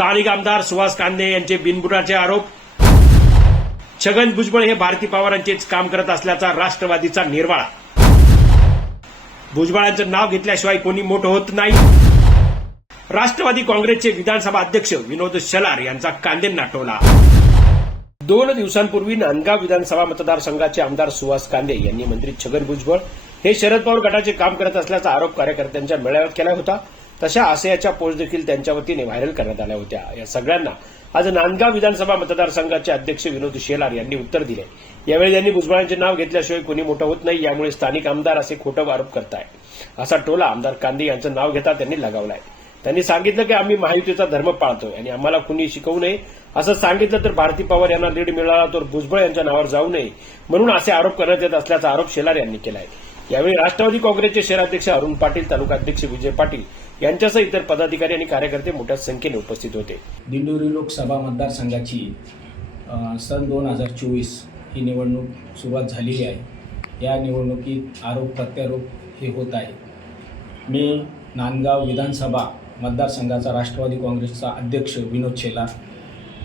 स्थानिक आमदार सुहास कांदे यांचे बिनबुडाचे आरोप. छगन भुजबळ हे भारती पवारांचेच काम करत असल्याचा राष्ट्रवादीचा निर्वाळा. भुजबळांचं नाव घेतल्याशिवाय कोणी मोठं होत नाही. राष्ट्रवादी काँग्रेसचे विधानसभा अध्यक्ष विनोद शलार यांचा कांदेंना टोला. दोन दिवसांपूर्वी नांदगाव विधानसभा मतदारसंघाचे आमदार सुहास कांदे यांनी मंत्री छगन भुजबळ हे शरद पवार गटाचे काम करत असल्याचा आरोप कार्यकर्त्यांच्या मेळाव्यात केला होता. तशा आशयाच्या पोस्ट देखील त्यांच्या वतीने व्हायरल करण्यात आल्या होत्या. या सगळ्यांना आज नांदगाव विधानसभा मतदारसंघाचे अध्यक्ष विनोद शेलार यांनी उत्तर दिले. यावेळी त्यांनी भुजबळांचे नाव घेतल्याशिवाय कोणी मोठं होत नाही यामुळे स्थानिक आमदार असे खोटं आरोप करताय असा टोला आमदार कांदे यांचं नाव घेता त्यांनी लगावलाय. त्यांनी सांगितलं की आम्ही महायुतीचा धर्म पाळतोय आणि आम्हाला कुणी शिकवू नये. असं सांगितलं तर भारती पवार यांना लीड मिळाला तर भुजबळ यांच्या नावावर जाऊ नये म्हणून असे आरोप करण्यात येत असल्याचा आरोप शेलार यांनी केलाय. यावेळी राष्ट्रवादी काँग्रेसचे शहराध्यक्ष अरुण पाटील तालुकाध्यक्ष विजय पाटील यांच्यासह इतर पदाधिकारी आणि कार्यकर्ते मोठ्या संख्येने उपस्थित होते. दिंडोरी लोकसभा मतदारसंघाची सन दोन हजार चोवीस ही निवडणूक सुरुवात झालेली आहे. या निवडणुकीत आरोप प्रत्यारोप हे होत आहे. मी नांदगाव विधानसभा मतदारसंघाचा राष्ट्रवादी काँग्रेसचा अध्यक्ष विनोद शेला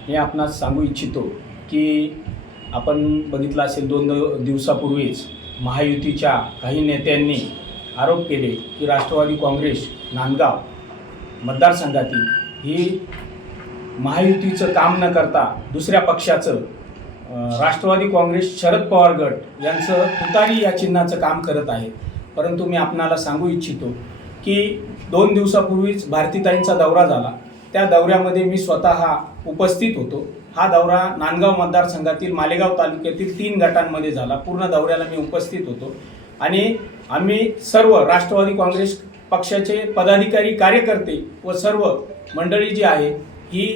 मी आपणास सांगू इच्छितो की आपण बघितलं असेल दोन दिवसापूर्वीच महायुतीच्या काही नेत्यांनी आरोप केले की राष्ट्रवादी काँग्रेस नांदगाव मतदारसंघातील ही महायुतीचं काम न करता दुसऱ्या पक्षाचं राष्ट्रवादी काँग्रेस शरद पवार गट यांचं तुतारी या चिन्हाचं काम करत आहे. परंतु मी आपणाला सांगू इच्छितो की दोन दिवसापूर्वीच भारतीताईंचा दौरा झाला. त्या दौऱ्यामध्ये मी स्वतः उपस्थित होतो. हा दौरा नांदगाव मतदारसंघातील मालेगाव तालुक्यातील तीन गटांमध्ये झाला. पूर्ण दौऱ्याला मी उपस्थित होतो. आणि आम्ही सर्व राष्ट्रवादी काँग्रेस पक्षाचे पदाधिकारी कार्यकर्ते व सर्व मंडळी जी आहे ही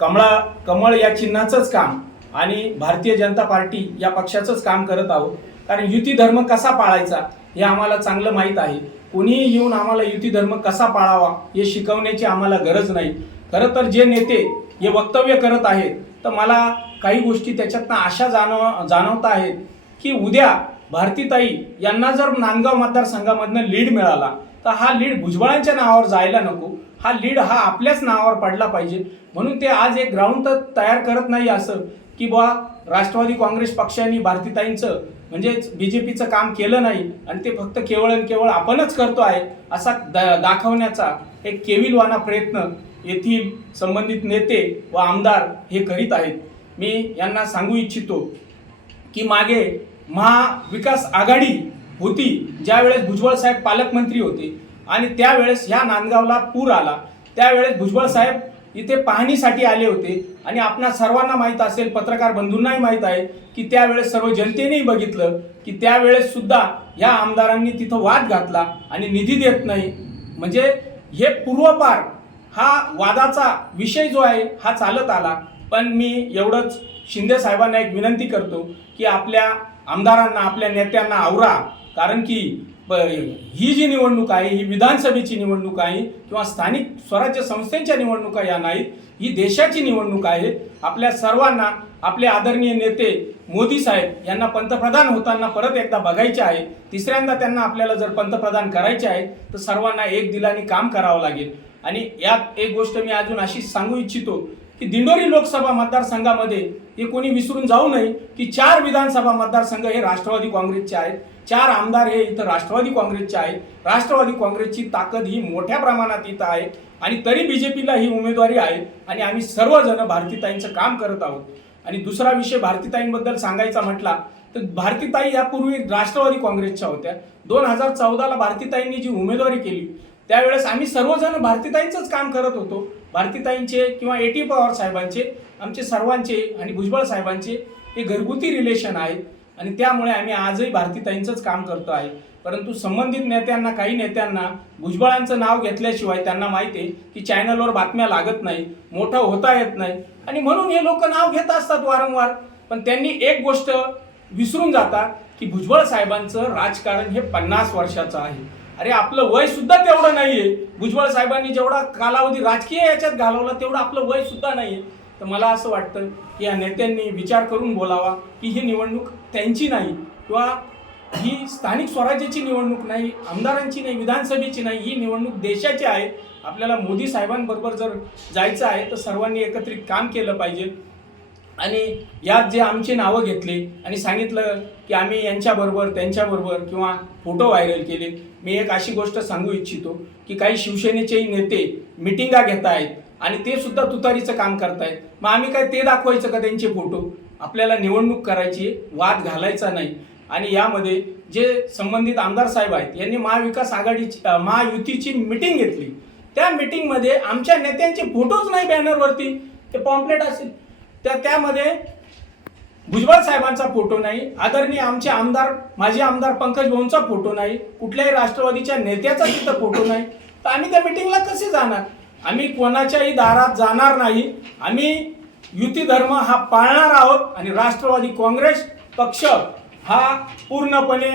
कमळा कमळ या चिन्हाचंच काम आणि भारतीय जनता पार्टी या पक्षाचंच काम करत आहोत. कारण युती धर्म कसा पाळायचा हे आम्हाला चांगलं माहीत आहे. कोणीही येऊन आम्हाला युती धर्म कसा पाळावा हे शिकवण्याची आम्हाला गरज नाही. खरं तर जे नेते हे वक्तव्य करत आहेत तर मला काही गोष्टी त्याच्यातनं अशा जाणव जाणवता आहेत की उद्या भारतीताई यांना जर नांदगाव मतदारसंघामधनं लीड मिळाला तर हा लीड भुजबळांच्या नावावर जायला नको. हा लीड हा आपल्याच नावावर पडला पाहिजे. म्हणून ते आज एक ग्राउंड तर तयार करत नाही असं की बा राष्ट्रवादी काँग्रेस पक्षाने भारतीताईंचं म्हणजेच बी जे पीचं काम केलं नाही आणि ते फक्त केवळ आणि केवळ आपणच करतो आहे असा दा- दाखवण्याचा एक केविलवाना प्रयत्न येथील संबंधित नेते व आमदार हे करीत आहेत. मी यांना सांगू इच्छितो की मागे महाविकास आघाडी होती ज्यावेळेस भुजबळ साहेब पालकमंत्री होते आणि त्यावेळेस ह्या नांदगावला पूर आला. त्यावेळेस भुजबळ साहेब इथे पाहणीसाठी आले होते आणि आपणा सर्वांना माहीत असेल पत्रकार बंधूंनाही माहीत आहे की त्यावेळेस सर्व जनतेनेही बघितलं की त्यावेळेस सुद्धा ह्या आमदारांनी तिथं वाद घातला आणि निधी देत नाही. म्हणजे हे पूर्वपार हा वादाचा विषय जो आहे हा चालत आला. पण मी एवढंच शिंदे साहेबांना एक विनंती करतो की आपल्या आमदारांना आपल्या नेत्यांना आवरा. कारण की प- ही जी निवडणूक आहे ही विधानसभेची निवडणूक आहे किंवा स्थानिक स्वराज्य संस्थेच्या निवडणुका या नाहीत ही देशाची निवडणूक आहे. आपल्या सर्वांना आपले आदरणीय नेते मोदी साहेब यांना पंतप्रधान होताना परत एकदा बघायचे आहे. तिसऱ्यांदा त्यांना आपल्याला जर पंतप्रधान करायचे आहे तर सर्वांना एक दिलाने काम करावं लागेल. आणि यात एक गोष्ट मी अजून अशी सांगू इच्छितो की दिंडोरी लोकसभा मतदारसंघामध्ये हे कोणी विसरून जाऊ नये की चार विधानसभा मतदारसंघ हे राष्ट्रवादी काँग्रेसचे आहेत. चार आमदार हे इथं राष्ट्रवादी काँग्रेसचे आहेत. राष्ट्रवादी काँग्रेसची ताकद ही मोठ्या प्रमाणात इथं आहे आणि तरी बीजेपीला ही उमेदवारी आहे आणि आम्ही सर्वजण भारतीताईंचं काम करत आहोत. आणि दुसरा विषय भारतीताईंबद्दल सांगायचा म्हटला तर भारतीताई यापूर्वी राष्ट्रवादी काँग्रेसच्या होत्या. दोन हजार चौदाला भारतीताईंनी जी उमेदवारी केली त्यावेळेस आम्ही सर्वजण भारतीताईंचंच काम करत होतो. भारतीताईंचे किंवा ए टी पवार साहेबांचे आमचे सर्वांचे आणि भुजबळ साहेबांचे हे घरगुती रिलेशन आहेत. आणि त्यामुळे आम्ही आजही भारतीताईंचंच काम करतो आहे. परंतु संबंधित नेत्यांना काही नेत्यांना भुजबळांचं नाव घेतल्याशिवाय त्यांना माहिती आहे की चॅनलवर बातम्या लागत नाही मोठं होता येत नाही. आणि म्हणून हे लोक नाव घेत असतात वारंवार. पण त्यांनी एक गोष्ट विसरून जातात की भुजबळ साहेबांचं राजकारण हे पन्नास वर्षाचं आहे. अरे आपलं वय सुद्धा तेवढं नाहीये. भुजबळ साहेबांनी जेवढा कालावधी राजकीय याच्यात घालवला तेवढं आपलं वय सुद्धा नाहीये. तर मला असं वाटतं की या नेत्यांनी विचार करून बोलावा की ही निवडणूक त्यांची नाही किंवा ही स्थानिक स्वराज्याची निवडणूक नाही आमदारांची नाही विधानसभेची नाही ही निवडणूक देशाची आहे. आपल्याला मोदी साहेबांबरोबर जर जायचं आहे तर सर्वांनी एकत्रित काम केलं पाहिजे. आणि यात जे आमची नावं घेतले आणि सांगितलं की आम्ही यांच्याबरोबर त्यांच्याबरोबर किंवा फोटो व्हायरल केले. मी एक अशी गोष्ट सांगू इच्छितो की काही शिवसेनेचेही नेते मिटिंगा घेत आहेत. आणि ते सुद्धा तुतारीचं काम करतायत. मग आम्ही काय ते दाखवायचं का त्यांचे फोटो? आपल्याला निवडणूक करायची वाद घालायचा नाही. आणि यामध्ये जे संबंधित आमदार साहेब आहेत यांनी महाविकास आघाडीची महायुतीची मिटिंग घेतली. त्या मिटिंगमध्ये आमच्या नेत्यांचे फोटोच नाही बॅनरवरती ते पॉम्पलेट असेल. त्या त्यामध्ये भुजबळ साहेबांचा फोटो नाही. आदरणीय आमचे आमदार माजी आमदार पंकज भाऊंचा फोटो नाही. कुठल्याही राष्ट्रवादीच्या नेत्याचा तिथं फोटो नाही. तर आम्ही त्या मिटिंगला कसे जाणार? आम्ही कोणाच्याही दारात जाणार नाही. आम्ही युती धर्म हा पाळणार आहोत आणि राष्ट्रवादी काँग्रेस पक्ष हा पूर्णपणे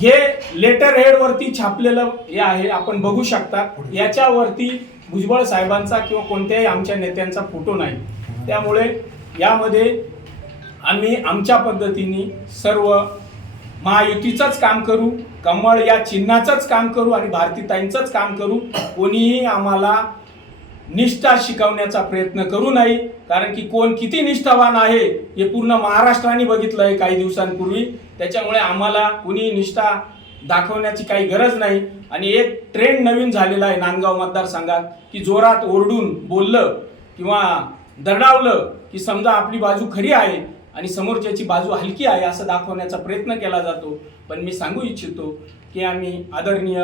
हे लेटर हेड वरती छापलेलं हे आहे. आपण बघू शकता. याच्यावरती भुजबळ साहेबांचा किंवा कोणत्याही आमच्या नेत्यांचा फोटो नाही. त्यामुळे यामध्ये आम्ही आमच्या पद्धतीने सर्व महायुतीचंच काम करू. कमळ या चिन्हाचंच काम करू आणि भारतीताईंचंच काम करू कोणीही आम्हाला निष्ठा शिकवण्याचा प्रयत्न करू नये. कारण की कोण किती निष्ठावान आहे हे पूर्ण महाराष्ट्राने बघितलं आहे काही दिवसांपूर्वी. त्याच्यामुळे आम्हाला कुणी निष्ठा दाखवण्याची काही गरज नाही. आणि एक ट्रेंड नवीन झालेला आहे नांदगाव मतदारसंघात की जोरात ओरडून बोललं किंवा दरडावलं की समजा आपली बाजू खरी आहे आणि समोरच्याची बाजू हलकी आहे असं दाखवण्याचा प्रयत्न केला जातो. पण मी सांगू इच्छितो की आम्ही आदरणीय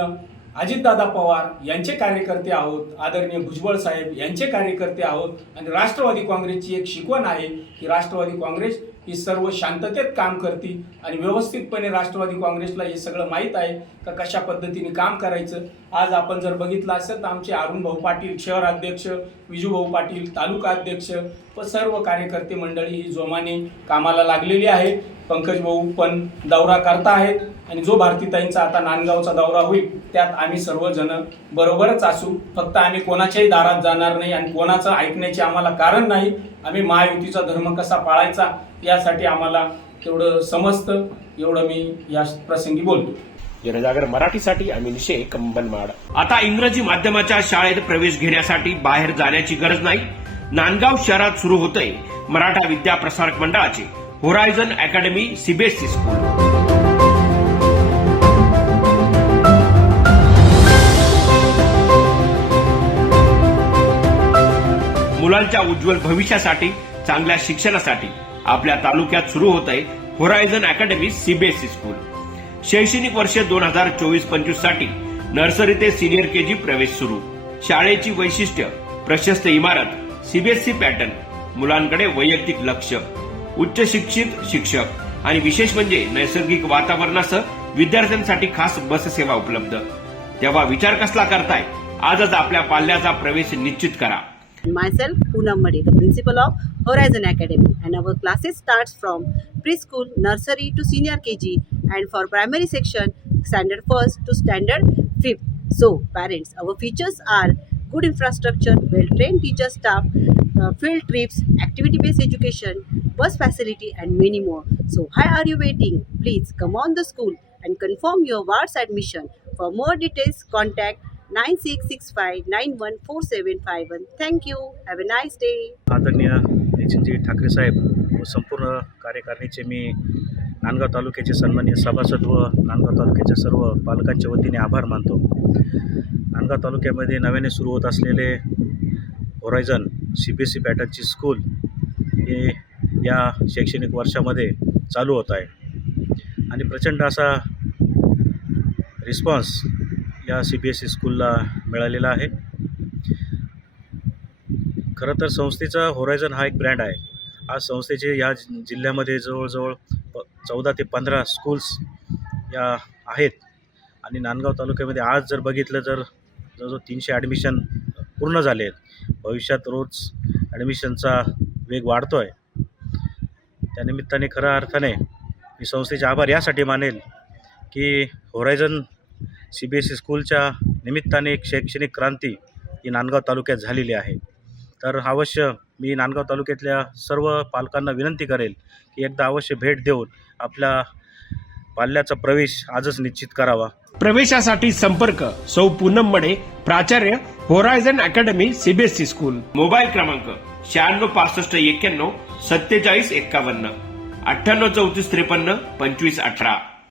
अजितदादा पवार यांचे कार्यकर्ते आहोत आदरणीय भुजबळ साहेब यांचे कार्यकर्ते आहोत आणि राष्ट्रवादी काँग्रेसची एक शिकवण आहे की राष्ट्रवादी काँग्रेस ही सर्व शांततेत काम करते आणि व्यवस्थितपणे राष्ट्रवादी काँग्रेसला हे सगळं माहीत आहे का कशा पद्धतीने काम करायचं. आज आपण जर बघितलं असेल तर आमचे अरुण भाऊ पाटील शहर अध्यक्ष विजूभाऊ पाटील तालुका अध्यक्ष व सर्व कार्यकर्ते मंडळी ही जोमाने कामाला लागलेली आहे. पंकज भाऊ पण दौरा करता आहेत. आणि जो भारतीताईंचा आता नांदगावचा दौरा होईल त्यात आम्ही सर्वजण बरोबरच असू. फक्त आम्ही कोणाच्याही दारात जाणार नाही आणि कोणाचं ऐकण्याचे आम्हाला कारण नाही. आम्ही महायुतीचा धर्म कसा पाळायचा यासाठी आम्हाला तेवढं समजतं. एवढं मी या प्रसंगी बोलतो. जनजागर मराठीसाठी आम्ही निशे कंबनमाड. आता इंग्रजी माध्यमाच्या शाळेत प्रवेश घेण्यासाठी बाहेर जाण्याची गरज नाही. नांदगाव शहरात सुरू होतंय मराठा विद्या प्रसारक मंडळाचे. होरायझन अकॅडमी सीबीएसई स्कूल मुलांच्या उज्ज्वल भविष्यासाठी चांगल्या शिक्षणासाठी आपल्या तालुक्यात सुरू होत आहे होरायझन अकॅडमी सीबीएसई स्कूल शैक्षणिक वर्ष दोन हजार चोवीस पंचवीससाठी नर्सरी ते सिनियर केजी प्रवेश सुरू. शाळेची वैशिष्ट्य प्रशस्त इमारत सीबीएसई पॅटर्न मुलांकडे वैयक्तिक लक्ष. उच्च शिक्षित शिक्षक आणि विशेष म्हणजे नैसर्गिक वातावरणासह विद्यार्थ्यांसाठी खास बस सेवा उपलब्ध. तेव्हा विचार कसला करताय? आजच आपल्या पाल्याचा प्रवेश निश्चित करा. Myself Poonam Madi the principal of Horizon Academy and our classes start from pre school nursery to senior K G and for primary section standard first to standard fifth so parents our features are good infrastructure well train teacher staff field trips, activity-based education, bus facility, and many more. So, why are you waiting? Please come on the school and confirm your ward's admission. For more details, contact 9665914751. Thank you. Have a nice day. आदरणीय नितीनजी ठाकरे साहेब व संपूर्ण कार्यकारिणीचे मी नांदगाव तालुक्याचे सन्माननीय सभासद व नांदगाव तालुक्याच्या सर्व पालकांच्या वतीने आभार मानतो नांदगाव तालुक्यामध्ये नव्याने सुरू होत असलेले Horizon C B S C पॅटर्नची school हे या शैक्षणिक वर्षामध्ये चालू होत आहे. आणि प्रचंड असा रिस्पॉन्स या सी बी एस सी स्कूलला मिळालेला आहे. खरं तर संस्थेचा होरायझन हा एक ब्रँड आहे. आज संस्थेचे या जि- जिल्ह्यामध्ये जवळजवळ प चौदा ते पंधरा स्कूल्स या आहेत. आणि नांदगाव तालुक्यामध्ये आज जर बघितलं तर जवळजवळ तीनशे ॲडमिशन पूर्ण झाले आहेत. भविष्यात रोज ॲडमिशनचा वेग वाढतो आहे त्यानिमित्ताने खऱ्या अर्थाने मी संस्थेचे आभार यासाठी मानेल की Horizon C B S E स्कूलच्या निमित्ताने एक शैक्षणिक क्रांती ही नांदगाव तालुक्यात झालेली आहे. तर अवश्य मी नांदगाव तालुक्यातल्या सर्व पालकांना विनंती करेल की एकदा अवश्य भेट देऊन आपल्या पाल्याचा प्रवेश आजच निश्चित करावा. प्रवेशासाठी संपर्क सौ पूनम मडे प्राचार्य Horizon Academy CBSE school. Mobile क्रमांक शहाण्णव पासष्ट एक्क्याण्णव सत्तेचाळीस एक्कावन्न अठ्ठ्याण्णव चौतीस त्रेपन्न पंचवीस अठरा.